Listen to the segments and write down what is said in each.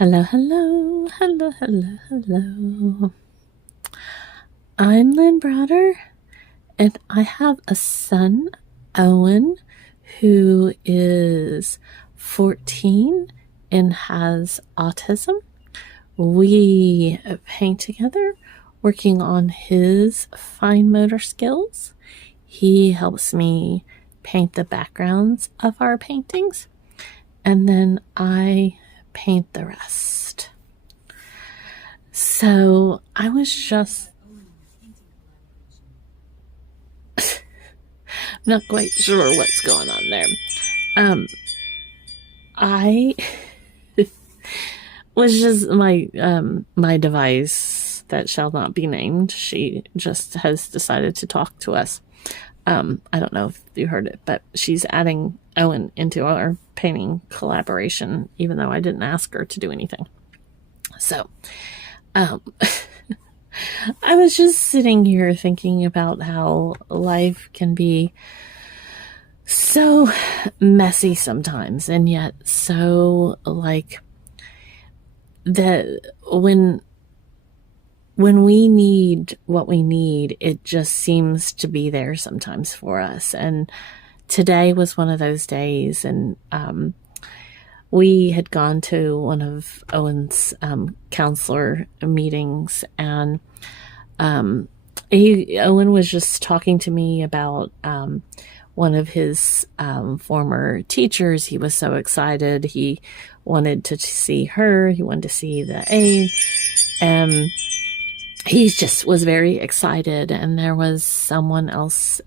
Hello, hello, hello, hello, hello. I'm Lynn Browder, and I have a son, Owen, who is 14 and has autism. We paint together, working on his fine motor skills. He helps me paint the backgrounds of our paintings, and then I paint the rest. So I was just not quite sure what's going on there. I was just my device that shall not be named. She just has decided to talk to us. I don't know if you heard it, but she's adding Owen into our painting collaboration, even though I didn't ask her to do anything. So, I was just sitting here thinking about how life can be so messy sometimes, and yet so that when we need what we need, it just seems to be there sometimes for us. And today was one of those days, and we had gone to one of Owen's counselor meetings, and Owen was just talking to me about one of his former teachers. He was so excited. He wanted to see her. He wanted to see the aide. And he just was very excited. And there was someone else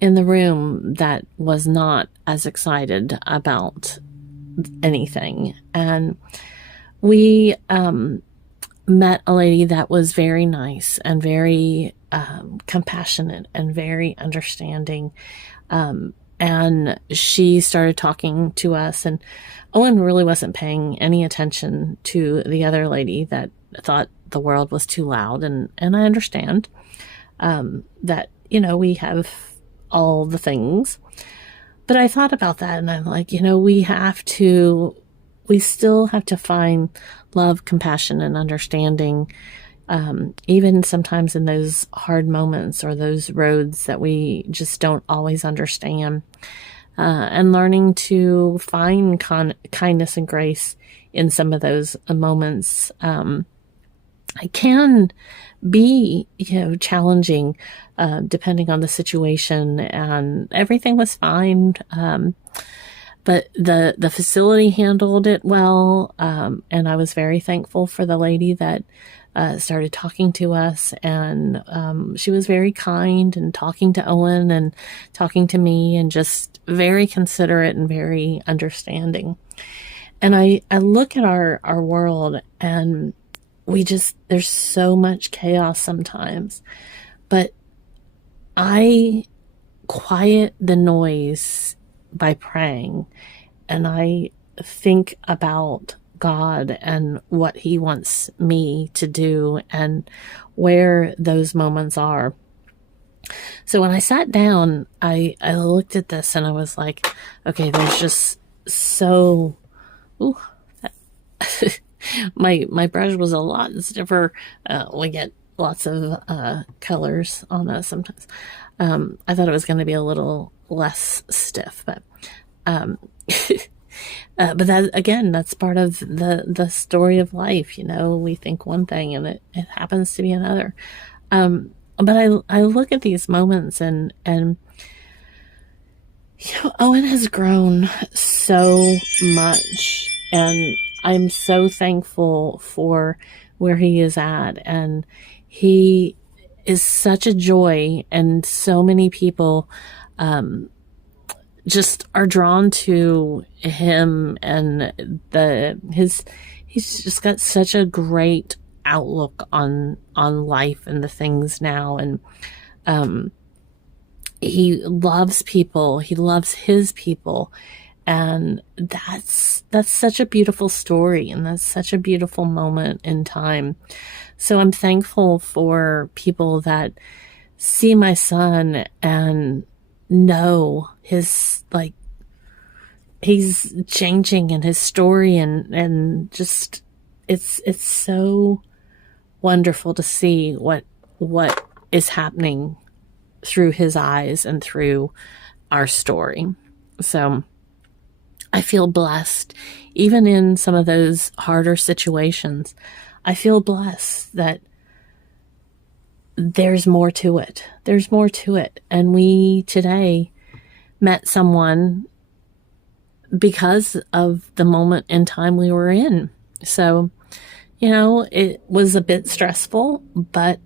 in the room that was not as excited about anything. And we met a lady that was very nice and very compassionate and very understanding. And she started talking to us, and Owen really wasn't paying any attention to the other lady that thought the world was too loud. And I understand that, we have all the things. But I thought about that, and I'm like, we still have to find love, compassion, and understanding, even sometimes in those hard moments or those roads that we just don't always understand, and learning to find kindness and grace in some of those moments. It can be, challenging, depending on the situation, and everything was fine. But the facility handled it well. And I was very thankful for the lady that, started talking to us, and, she was very kind and talking to Owen and talking to me, and just very considerate and very understanding. And I look at our world, and there's so much chaos sometimes, but I quiet the noise by praying, and I think about God and what He wants me to do and where those moments are. So when I sat down, I looked at this, and I was like, okay, there's just so, ooh, my brush was a lot stiffer. We get lots of colors on us sometimes. I thought it was going to be a little less stiff, but but that, again, that's part of the story of life. We think one thing, and it happens to be another. But I look at these moments, and Owen has grown so much, and I'm so thankful for where he is at, and he is such a joy, and so many people just are drawn to him, and he's just got such a great outlook on life and the things now, and he loves people, he loves his people, and that's such a beautiful story, and that's such a beautiful moment in time. So I'm thankful for people that see my son and know his he's changing in his story, and just it's so wonderful to see what is happening through his eyes and through our story. So I feel blessed, even in some of those harder situations. I feel blessed that there's more to it. There's more to it. And we today met someone because of the moment in time we were in. So, you know, it was a bit stressful, but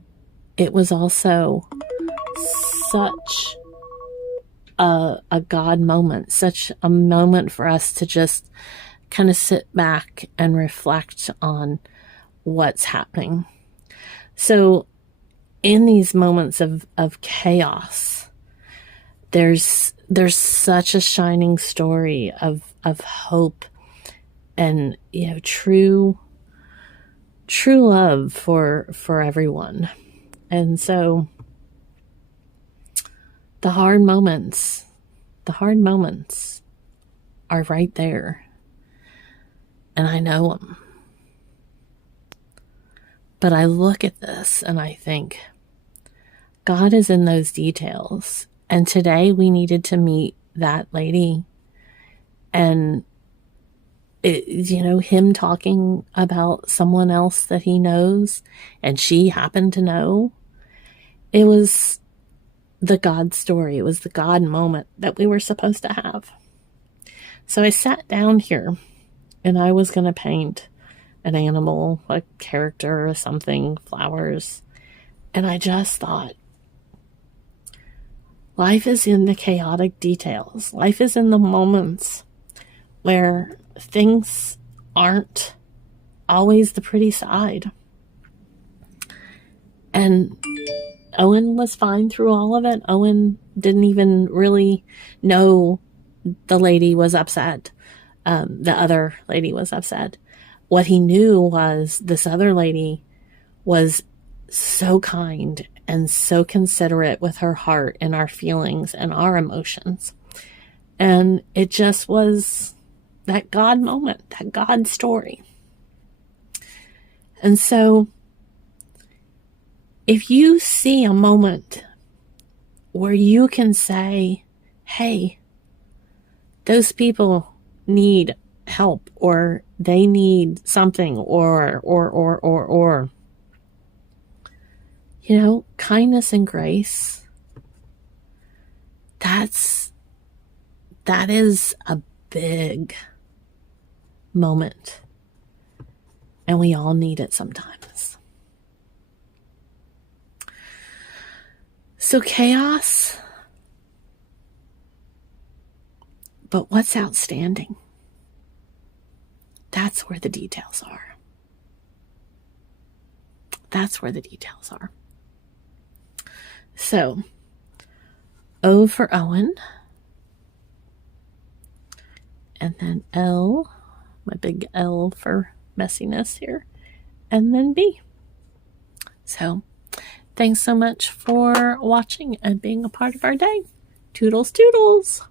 it was also such a God moment, such a moment for us to just kind of sit back and reflect on what's happening. So in these moments of chaos, there's such a shining story of hope and, you know, true love for everyone. And so the hard moments are right there. And I know them. But I look at this and I think, God is in those details. And today we needed to meet that lady. And, you know, him talking about someone else that he knows and she happened to know. It was the God story. It was the God moment that we were supposed to have. So I sat down here and I was going to paint an animal, a character or something, flowers. And I just thought, life is in the chaotic details. Life is in the moments where things aren't always the pretty side. And Owen was fine through all of it. Owen didn't even really know the lady was upset. The other lady was upset. What he knew was this other lady was so kind and so considerate with her heart and our feelings and our emotions. And it just was that God moment, that God story. And so if you see a moment where you can say, hey, those people need help, or they need something, or, you know, kindness and grace, that is a big moment. And we all need it sometimes. So chaos, but what's outstanding? That's where the details are. That's where the details are. So, O for Owen. And then L, my big L for messiness here. And then B. So, thanks so much for watching and being a part of our day. Toodles, toodles.